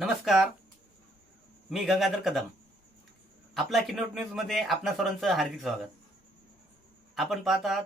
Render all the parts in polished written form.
नमस्कार, मी गंगाधर कदम. आपला किनोट न्यूजमध्ये आपणा सर्वांचं हार्दिक स्वागत. आपण पाहत आहात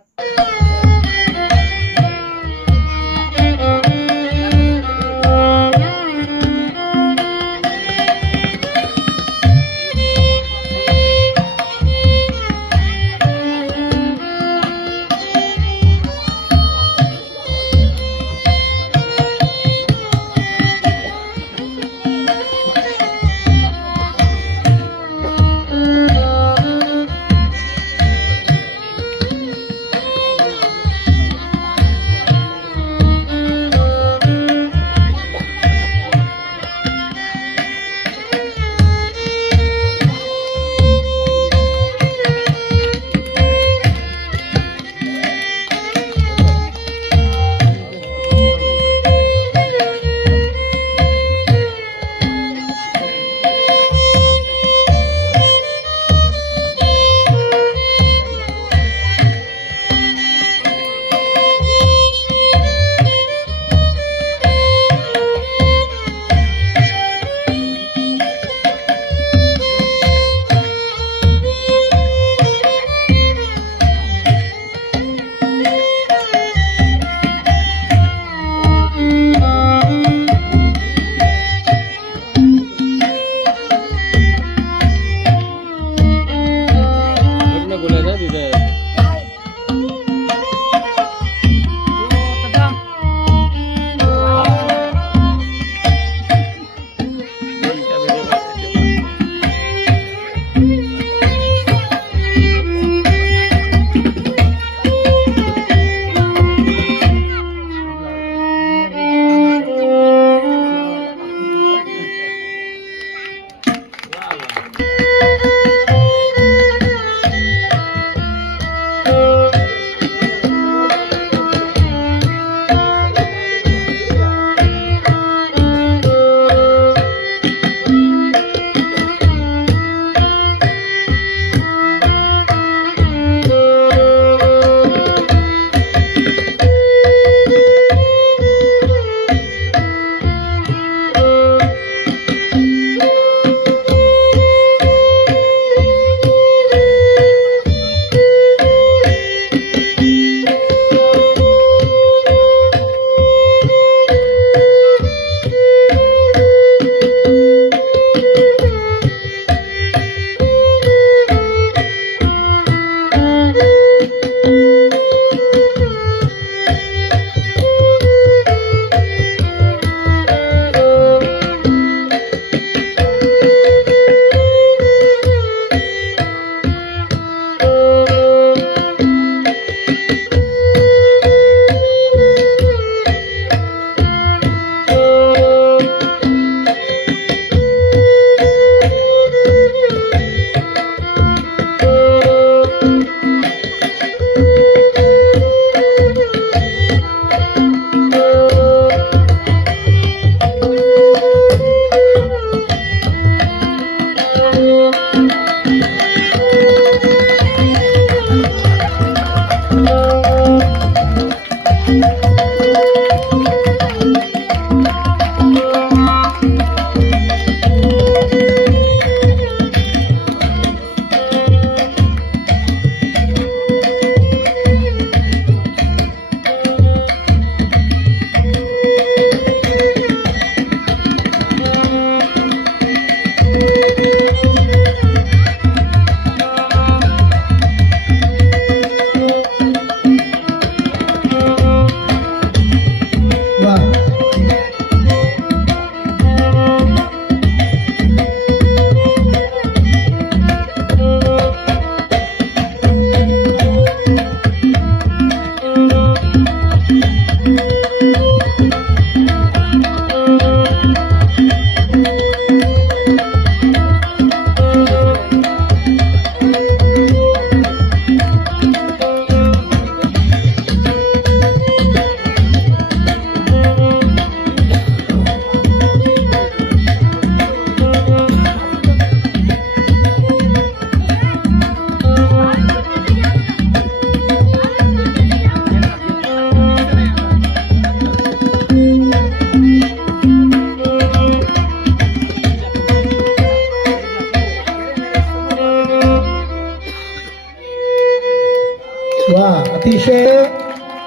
वा, अतिशय.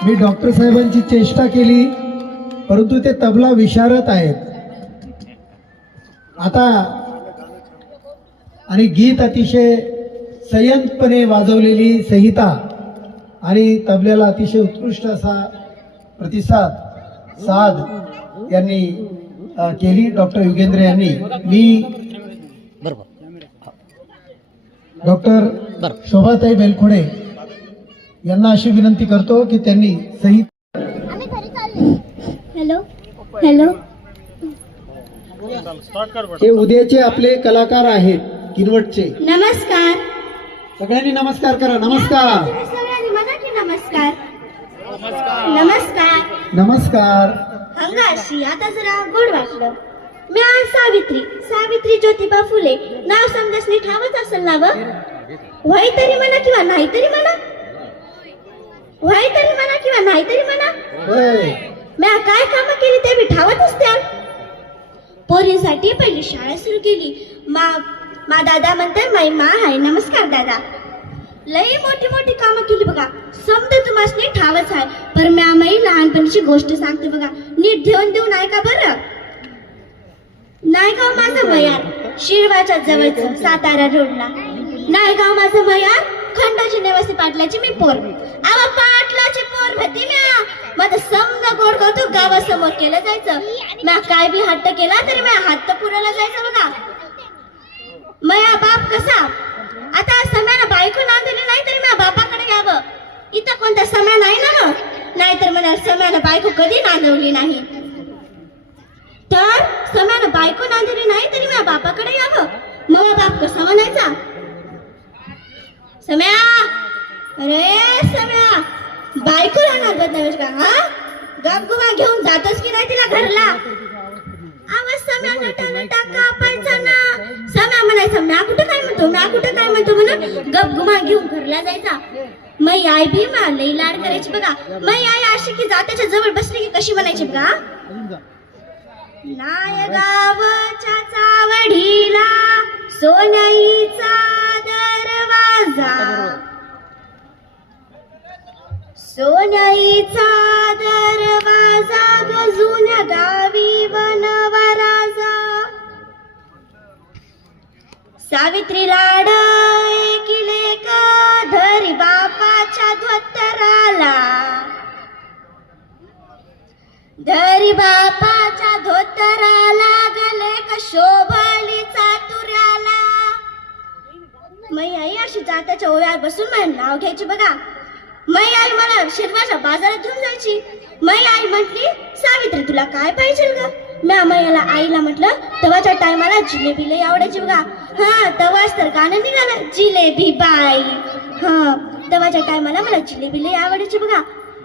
मी डॉक्टर साहेबांची चेष्टा केली, परंतु ते तबला विशारद आहेत. आता आणि गीत अतिशय संयमपणे वाजवलेली संहिता आणि तबल्याला अतिशय उत्कृष्ट असा प्रतिसाद साध यांनी केली डॉक्टर युगेंद्र यांनी. मी डॉक्टर शोभाताई बेलखुडे यांना अशी विनंती करतो की त्यांनी संहिता. Hello hello. हे उद्याचे आपले कलाकार आहेत किनवटचे. नमस्कार. सगळ्यांनी नमस्कार करा. नमस्कार. सगळ्यांनी म्हणा की नमस्कार. नमस्कार. नमस्कार. अंगाशी आता जरा गोड वाटलं. मी आज सावित्री ज्योतिबा फुले नाव समजसनी ठावच असेल ना व. व्हाय तरी म्हणा किंवा नाही तरी म्हणा. व्हाय तरी म्हणा किंवा नाही तरी म्हणा. म्या काय कामं केली ते बी ठावत असत्याल. पोरींसाठी पहिली शाळा सुरू केली. मा दादा म्हणते माई मा आहे. नमस्कार दादा. लई मोठी मोठी कामं केली बघा. समजा तुम्हाला ठावच आहे. पर म्या माई लहानपणीची गोष्ट सांगते बघा. नीट देऊन ऐका बरं. नायगाव माझं मयार, शिरवाच्या जवळचं सातारा रोडला. नायगाव माझं मयार, खंडाची नेवासी पाटलाची मी पोर. आवा पाटलाची पोर होती म्या. माझं समजा गोड कौतुक गावासमोर केलं जायचं. म्या काय बी हट्ट केला तरी म्या हट्ट पुरवला जायचं बघा. मया बाप कसा. आता सम्यानं बायको नांदली नाही तरी म्या बापाकडे यावं. इथं कोणता सम्या नाही ना. नाहीतर मला सम्यानं बायको कधी नांदवली नाही. तर सम्यानं बायको नांदली नाही तरी म्या बापाकडे यावं. मग बाप कसा म्हणायचा. सम्या, अरे सम्या, बायकोला नांदत नाही का. हा गपगुमा घेऊन जातोस की नाही तिला घरला. आवाज सम्या नटा कापायचा ना. सम्या म्हणायचा म्या कुठं काय म्हणतो म्हणून गपगुमा घेऊन घरला जायचा. मै आई भी मा लई लाड करायची बघा. मै आई अशी की जात्याच्या जवळ बसली की कशी म्हणायची बघा. नायगावच्या चावडीला सोन्याईचा दरवाजा. सोन्याईचा दरवाजा गजुन्या गावी वनवराजा. सावित्री लाड एकिले का धरी बापाच्या धोतराला. धरी बापाच्या धोतराला गले का शोभली चातुर्याला. मै आई अशी जाताच्या ओव्यावर बसून माझं नाव घ्यायची बघा. मै आई मला शिरवाच्या बाजारात घेऊन जायची. मै आई म्हटली सावित्री तुला काय पाहिजे ग. म्या मैयाला आईला म्हटलं तवाच्या टायमाला जिलेबी लई आवडायची बघा. हा तवाच तर गाणं निघालं जिलेबी बाई. हा तवाच्या टायमाला मला जिलेबी लई आवडायची बघा.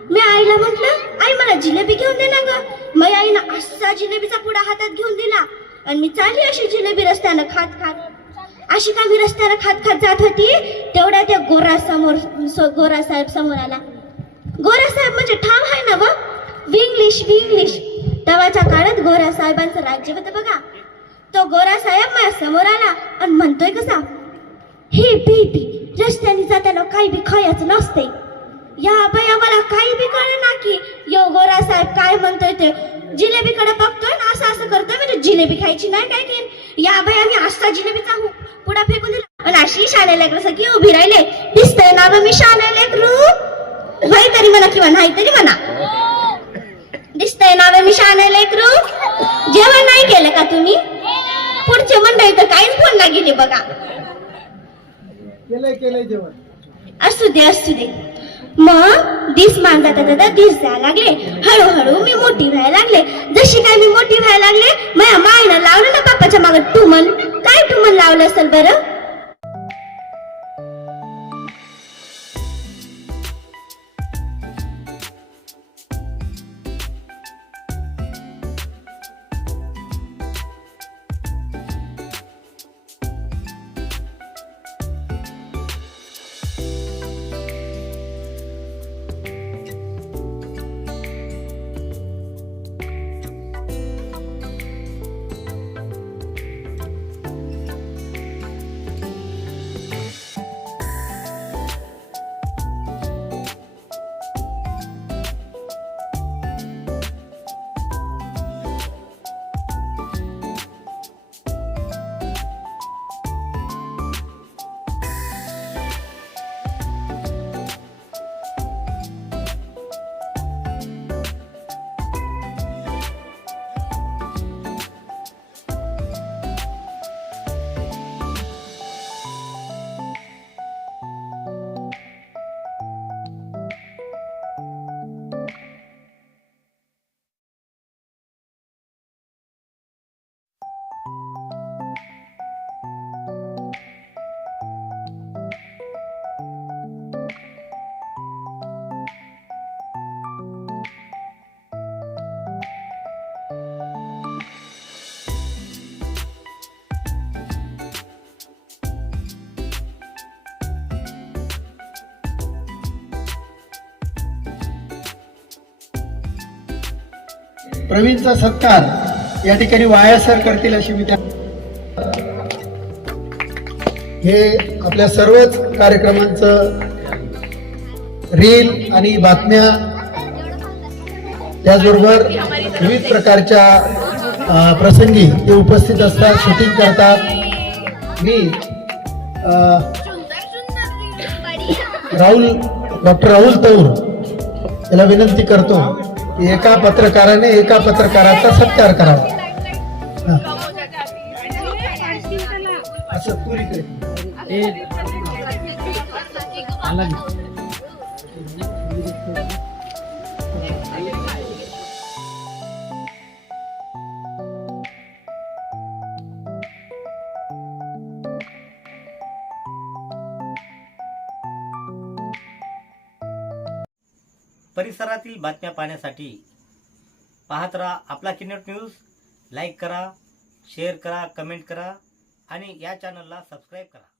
मी आईला म्हटलं आई मला जिलेबी घेऊन दे ना ग. मै आईनं असा जिलेबीचा पुडा हातात घेऊन दिला आणि मी चालली अशी जिलेबी रस्त्यानं खात खात. अशी का मी रस्त्यानं खात जात होती तेवढ्या त्या गोरा साहेब समोर आला. गोरा साहेब म्हणजे ठाव आहे ना व. विंग्लिश. तवाच्या काळात गोरा साहेबांचं राज्य होतं बघा. तो गोरा साहेब माझ्या समोर आला आणि म्हणतोय कसा. हे बेबी रस्त्याने जाताना काही बी खायचं नसते. या बाया मला काही बी कळ ना की यो गोरा साहेब काय म्हणतोय ते. जिलेबीकडे बघतोय ना असं करतोय म्हणजे जिलेबी खायची नाही काय की. या बाया मी असा जिलेबीचा पुडा फेकून दिला आणि अशी शाळे लेकरं की उभी राहिले. दिसतंय ना ग मी शाळे लेकरू. व्हाय तरी म्हणा किंवा नाही तरी म्हणा. दिसतंय ना ग मी शाळे लेकरू. जेवण नाही केलं का तुम्ही. पुढचे मंडळी तर काहीच बोलला गेले बघा. केलंय जेवण. असू दे. मग दिस मान जाता दिस जायला लागले. हळूहळू मी मोठी व्हायला लागले. जशी काय मी मोठी व्हायला लागले माझ्या मायनं लावलं ना बापाच्या मागे टुमन. काय टुमन लावलं असेल बरं. प्रवीणचा सत्कार या ठिकाणी वाया सर करतील अशी मी हे आपल्या सर्वच कार्यक्रमांचं रील आणि बातम्या त्याचबरोबर विविध प्रकारच्या प्रसंगी ते उपस्थित असतात, शूटिंग करतात. मी डॉक्टर राहुल तौर याला विनंती करतो की एका पत्रकाराने एका पत्रकाराचा सत्कार करावा. असं पुरीकडे परिसरातील बातम्या पाहण्यासाठी पाहत राहा आपला किनवट न्यूज. लाईक करा, शेअर करा, कमेंट करा आणि या चॅनलला सबस्क्राईब करा.